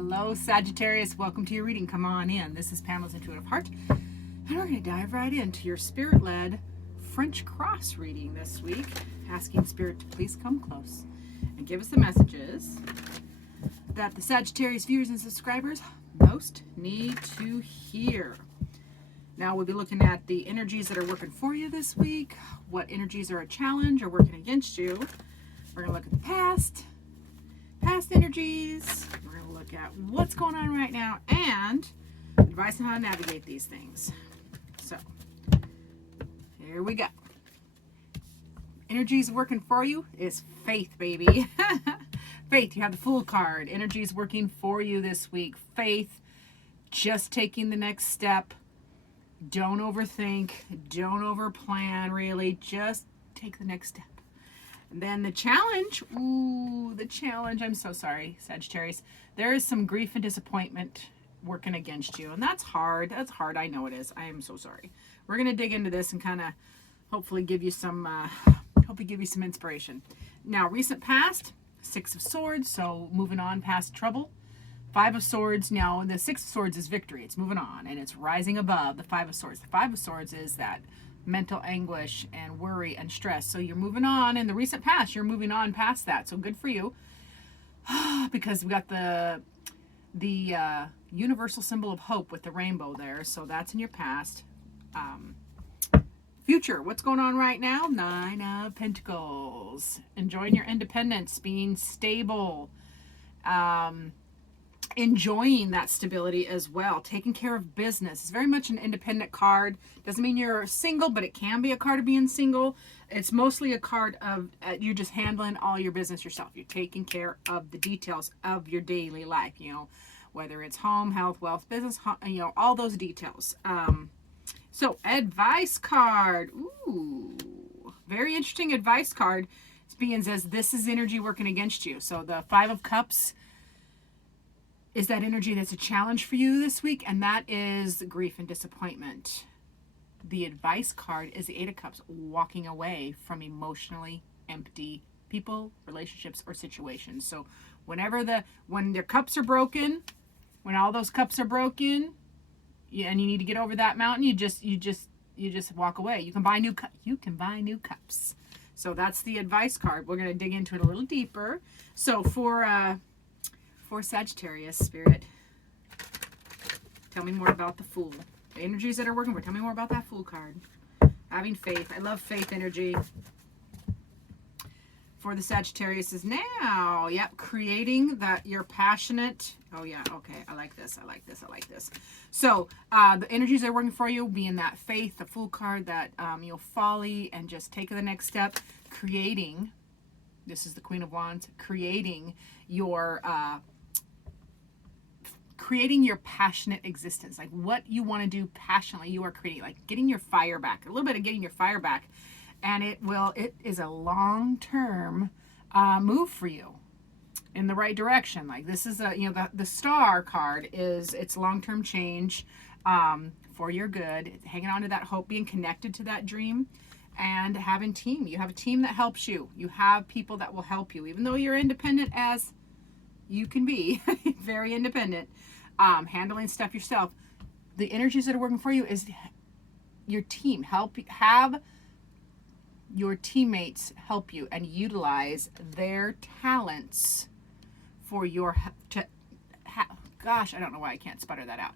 Hello, Sagittarius. Welcome to your reading. Come on in. This is Pamela's Intuitive Heart. And we're going to dive right into your Spirit-led French cross reading this week. Asking Spirit to please come close and give us the messages that the Sagittarius viewers and subscribers most need to hear. Now we'll be looking at the energies that are working for you this week, what energies are a challenge or working against you. We're going to look at the past energies. We're going to look at what's going on right now and advice on how to navigate these things. So, here we go. Energies working for you is faith, baby. Faith, you have the Fool card. Energies working for you this week. Faith, just taking the next step. Don't overthink. Don't overplan, really. Just take the next step. And then the challenge. Ooh, the challenge. I'm so sorry, Sagittarius. There is some grief and disappointment working against you. And that's hard. That's hard. I know it is. I am so sorry. We're going to dig into this and kind of hopefully give you some inspiration. Now, recent past, 6 of Swords. So moving on past trouble. 5 of Swords. Now, the 6 of Swords is victory. It's moving on and it's rising above the 5 of Swords. The 5 of Swords is that mental anguish and worry and stress. So you're moving on in the recent past. You're moving on past that. So good for you. Because we got the universal symbol of hope with the rainbow there. So that's in your past. Future. What's going on right now? 9 of Pentacles. Enjoying your independence. Being stable. Enjoying that stability as well. Taking care of business. It's very much an independent card. Doesn't mean you're single, but it can be a card of being single. It's mostly a card of you're just handling all your business yourself. You're taking care of the details of your daily life, you know, whether it's home, health, wealth, business, you know, all those details. So advice card. Ooh, very interesting advice card. It's being says this is energy working against you. So the 5 of Cups is that energy that's a challenge for you this week, and that is grief and disappointment. The advice card is the 8 of Cups, walking away from emotionally empty people, relationships, or situations. So when their cups are broken, when all those cups are broken, and you need to get over that mountain, you just walk away. You can buy new cups. So that's the advice card. We're going to dig into it a little deeper. So for Sagittarius, Spirit, tell me more about the Fool. The energies that are working for. Tell me more about that Fool card. Having faith. I love faith energy. For the Sagittarius is now, yep, creating that you're passionate. Oh yeah, okay, I like this. So the energies that are working for you, being that faith, the Fool card, that folly, and just taking the next step, creating. This is the Queen of Wands, creating your passionate existence, like what you want to do passionately, you are creating, like getting your fire back, a little bit of getting your fire back, and it is a long-term move for you in the right direction. Like this is the Star card is it's long-term change for your good, hanging on to that hope, being connected to that dream, and having team. You have a team that helps you. You have people that will help you, even though you're independent as you can be, very independent, handling stuff yourself. The energies that are working for you is your team. Have your teammates help you and utilize their talents for your gosh, I don't know why I can't sputter that out.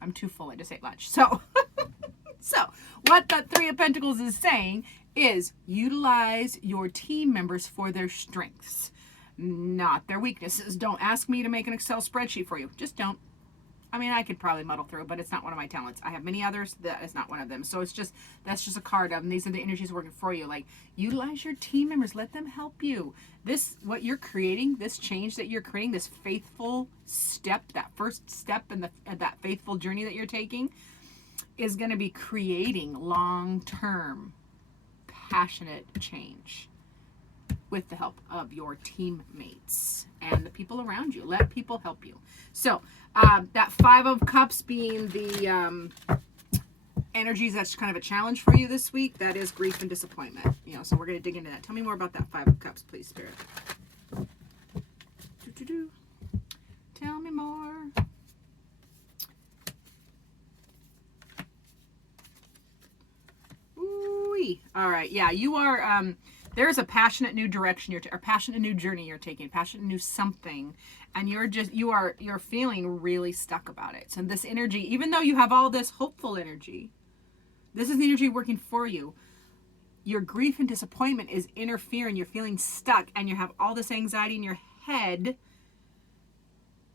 I'm too full. I just ate lunch. So what that 3 of Pentacles is saying is utilize your team members for their strengths, not their weaknesses. Don't ask me to make an Excel spreadsheet for you. Just don't. I mean, I could probably muddle through, but it's not one of my talents. I have many others. That is not one of them. So that's just a card of, and these are the energies working for you. Like, utilize your team members. Let them help you. What you're creating, this change that you're creating, this faithful step, that first step in that faithful journey that you're taking, is going to be creating long-term, passionate change with the help of your teammates and the people around you. Let people help you. So that 5 of Cups being the energies that's kind of a challenge for you this week, that is grief and disappointment. So we're going to dig into that. Tell me more about that 5 of Cups, please, Spirit. All right. Yeah, you are. There's a passionate new direction or passionate new journey you're taking, passionate new something, and you're feeling really stuck about it. So this energy, even though you have all this hopeful energy, this is the energy working for you. Your grief and disappointment is interfering. You're feeling stuck, and you have all this anxiety in your head,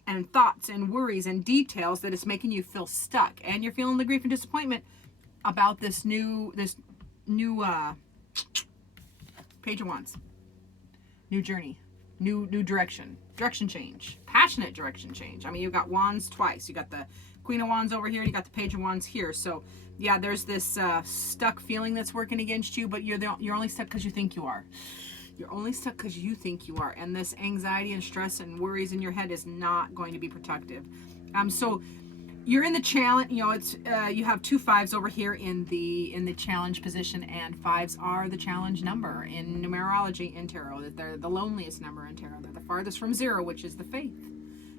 and thoughts and worries and details that is making you feel stuck, and you're feeling the grief and disappointment about this new Page of Wands, new journey, new direction change, passionate direction change. I mean, you've got Wands twice. You got the Queen of Wands over here, you got the Page of Wands here. So yeah, there's this stuck feeling that's working against you, but you're only stuck because you think you are. You're only stuck because you think you are, and this anxiety and stress and worries in your head is not going to be productive. So you're in the challenge. You know, it's you have 2 5s over here in the challenge position, and 5s are the challenge number in numerology in tarot. That they're the loneliest number in tarot. They're the farthest from 0, which is the faith,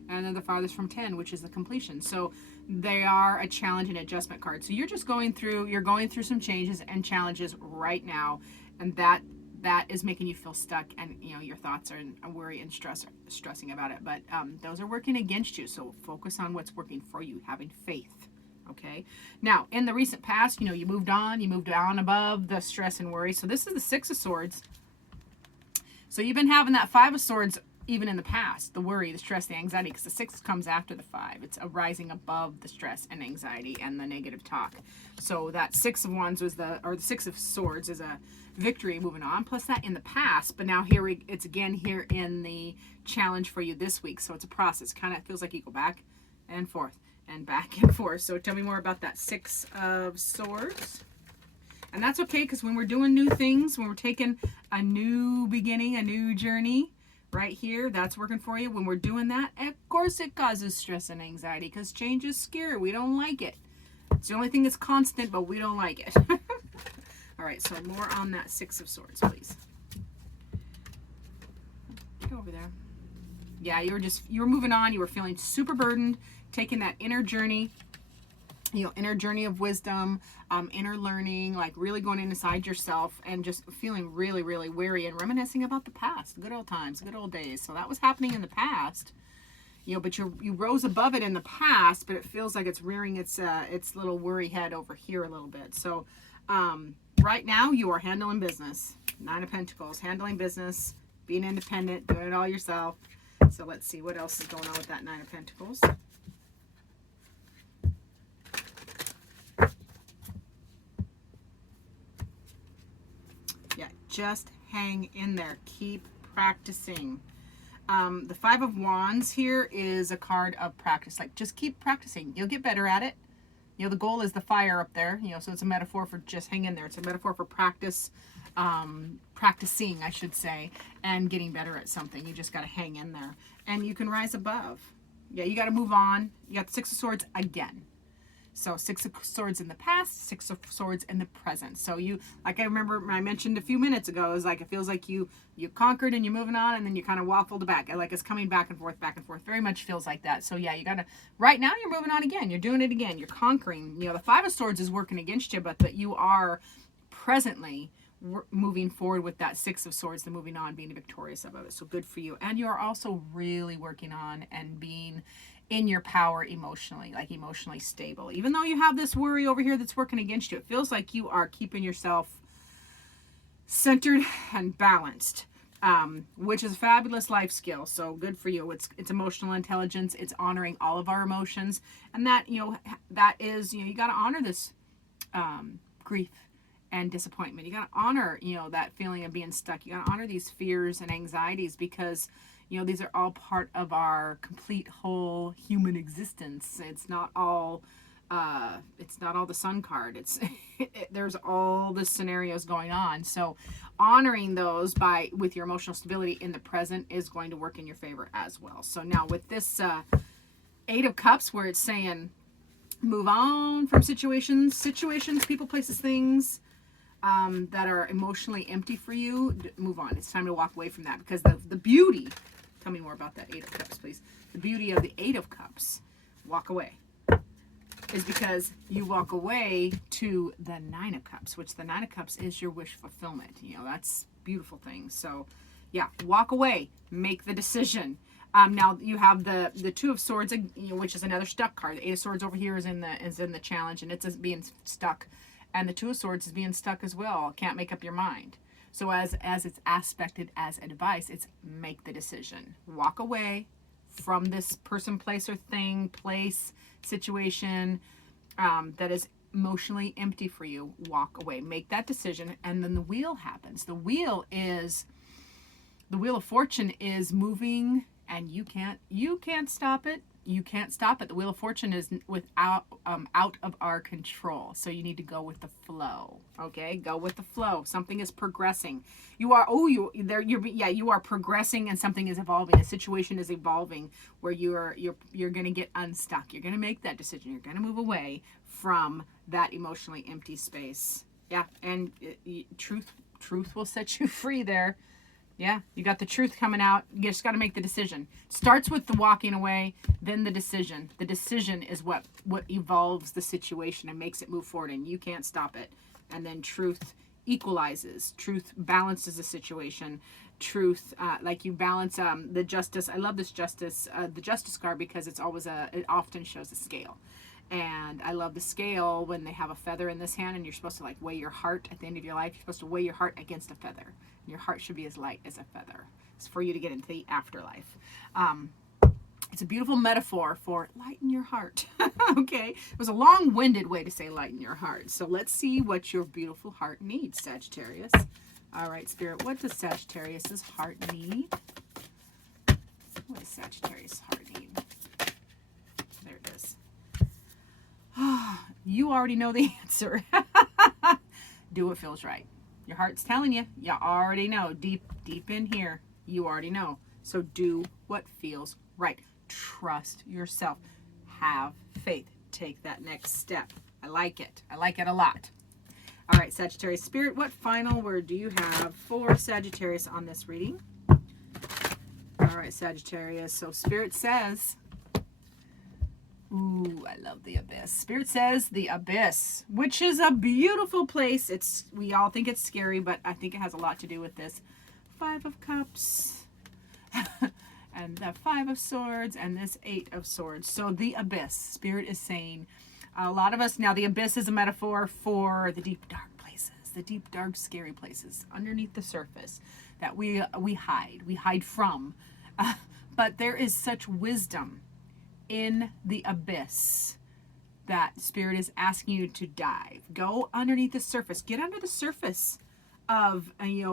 and they're the farthest from 10, which is the completion. So they are a challenge and adjustment card. So you're just going through some changes and challenges right now, and that is making you feel stuck, and you know your thoughts are in worry and stressing about it, but those are working against you. So focus on what's working for you, having faith. Okay, now in the recent past, you know, you moved on above the stress and worry. So this is the 6 of Swords. So you've been having that 5 of Swords even in the past, the worry, the stress, the anxiety, because the 6 comes after the 5. It's a rising above the stress and anxiety and the negative talk. So that 6 of Wands the 6 of Swords is a victory moving on, plus that in the past, but now it's again here in the challenge for you this week. So it's a process. Kind of feels like you go back and forth and back and forth. So tell me more about that 6 of Swords. And that's okay, because when we're doing new things, when we're taking a new beginning, a new journey, right here, that's working for you. When we're doing that, of course it causes stress and anxiety, because change is scary. We don't like it. It's the only thing that's constant, but we don't like it. All right, so more on that 6 of Swords, please. Get over there. Yeah, you were moving on. You were feeling super burdened, taking that inner journey, you know, inner journey of wisdom, inner learning, like really going inside yourself and just feeling really, really weary and reminiscing about the past, good old times, good old days. So that was happening in the past, you know, but you rose above it in the past, but it feels like it's rearing its little worry head over here a little bit. So right now you are handling business. 9 of Pentacles, handling business, being independent, doing it all yourself. So let's see what else is going on with that 9 of Pentacles. Yeah, just hang in there. Keep practicing. The 5 of Wands here is a card of practice. Like, just keep practicing. You'll get better at it. You know, the goal is the fire up there, you know, so it's a metaphor for just hang in there. It's a metaphor for practice, practicing, I should say, and getting better at something. You just got to hang in there, and you can rise above. Yeah, you got to move on. You got the 6 of Swords again. So 6 of Swords in the past, 6 of Swords in the present. So you, like I remember I mentioned a few minutes ago, is like it feels like you conquered and you're moving on, and then you kind of waffled back. Like it's coming back and forth, back and forth. Very much feels like that. So yeah, you got to, right now you're moving on again. You're doing it again. You're conquering. You know, the 5 of Swords is working against you, but that you are presently moving forward with that 6 of Swords, the moving on, being victorious about it. So good for you. And you're also really working on and being in your power emotionally, like emotionally stable. Even though you have this worry over here that's working against you, it feels like you are keeping yourself centered and balanced, which is a fabulous life skill. So good for you. It's emotional intelligence. It's honoring all of our emotions. And that, you know, that is, you know, you got to honor this grief and disappointment. You got to honor, you know, that feeling of being stuck. You got to honor these fears and anxieties, because you know, these are all part of our complete whole human existence. It's not all the sun card. There's all the scenarios going on. So honoring those with your emotional stability in the present is going to work in your favor as well. So now with this 8 of Cups, where it's saying move on from situations, people, places, things that are emotionally empty for you, move on. It's time to walk away from that, because the beauty, tell me more about that 8 of Cups, please. The beauty of the 8 of Cups, walk away. is because you walk away to the Nine of Cups, which the Nine of Cups is your wish fulfillment. You know, that's a beautiful thing. So yeah, walk away, make the decision. Now you have the Two of Swords, you know, which is another stuck card. The Eight of Swords over here is in the challenge, and it's being stuck, and the Two of Swords is being stuck as well. Can't make up your mind. So as it's aspected as advice, it's make the decision. Walk away from this person, place, or thing, place, situation that is emotionally empty for you. Walk away. Make that decision, and then the wheel happens. The wheel of fortune is moving, and you can't stop it. You can't stop it. The wheel of fortune is out of our control. So you need to go with the flow. Okay, go with the flow. Something is progressing. You are progressing, and something is evolving. A situation is evolving where you're going to get unstuck. You're going to make that decision. You're going to move away from that emotionally empty space. Yeah, and truth will set you free there. Yeah, you got the truth coming out. You just got to make the decision. Starts with the walking away, then the decision. The decision is what evolves the situation and makes it move forward, and you can't stop it. And then truth equalizes. Truth balances the situation. Truth, like you balance the justice. I love this justice, the justice card, because it often shows a scale. And I love the scale when they have a feather in this hand, and you're supposed to like weigh your heart at the end of your life. You're supposed to weigh your heart against a feather. And your heart should be as light as a feather. It's for you to get into the afterlife. It's a beautiful metaphor for lighten your heart. Okay, it was a long-winded way to say lighten your heart. So let's see what your beautiful heart needs, Sagittarius. All right, Spirit, what does Sagittarius's heart need? What does Sagittarius' heart need? There it is. You already know the answer. Do what feels right. Your heart's telling you. You already know. Deep in here, you already know. So do what feels right. Trust yourself. Have faith. Take that next step. I like it. I like it a lot. All right, Sagittarius Spirit, what final word do you have for Sagittarius on this reading? All right, Sagittarius. So Spirit says... Ooh, I love the abyss. Spirit says the abyss, which is a beautiful place. We all think it's scary, but I think it has a lot to do with this Five of Cups and the Five of Swords and this Eight of Swords. So the abyss, Spirit is saying a lot of us now, the abyss is a metaphor for the deep, dark places, the deep, dark, scary places underneath the surface that we hide from. But there is such wisdom in the abyss that Spirit is asking you to dive. Go underneath the surface. Get under the surface of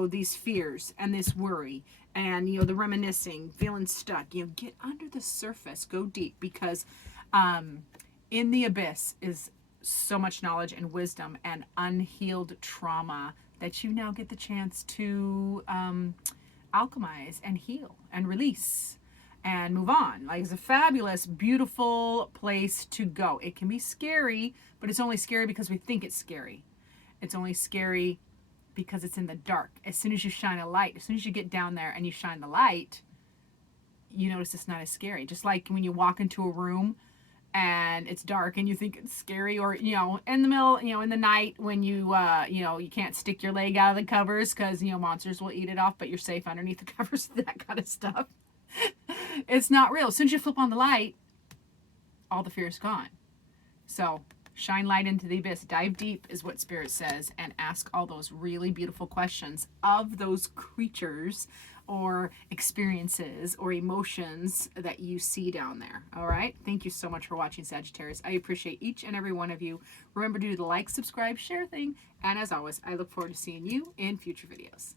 these fears and this worry and the reminiscing, feeling stuck. Get under the surface. Go deep, because in the abyss is so much knowledge and wisdom and unhealed trauma that you now get the chance to alchemize and heal and release and move on. Like, it's a fabulous, beautiful place to go. It can be scary, but it's only scary because we think it's scary. It's only scary because it's in the dark. As soon as you shine a light, as soon as you get down there and you shine the light, you notice it's not as scary. Just like when you walk into a room and it's dark and you think it's scary, or in the middle, in the night when you can't stick your leg out of the covers because monsters will eat it off, but you're safe underneath the covers, that kind of stuff. It's not real. As soon as you flip on the light, all the fear is gone. So shine light into the abyss. Dive deep is what Spirit says, and ask all those really beautiful questions of those creatures or experiences or emotions that you see down there. All right. Thank you so much for watching, Sagittarius. I appreciate each and every one of you. Remember to do the like, subscribe, share thing. And as always, I look forward to seeing you in future videos.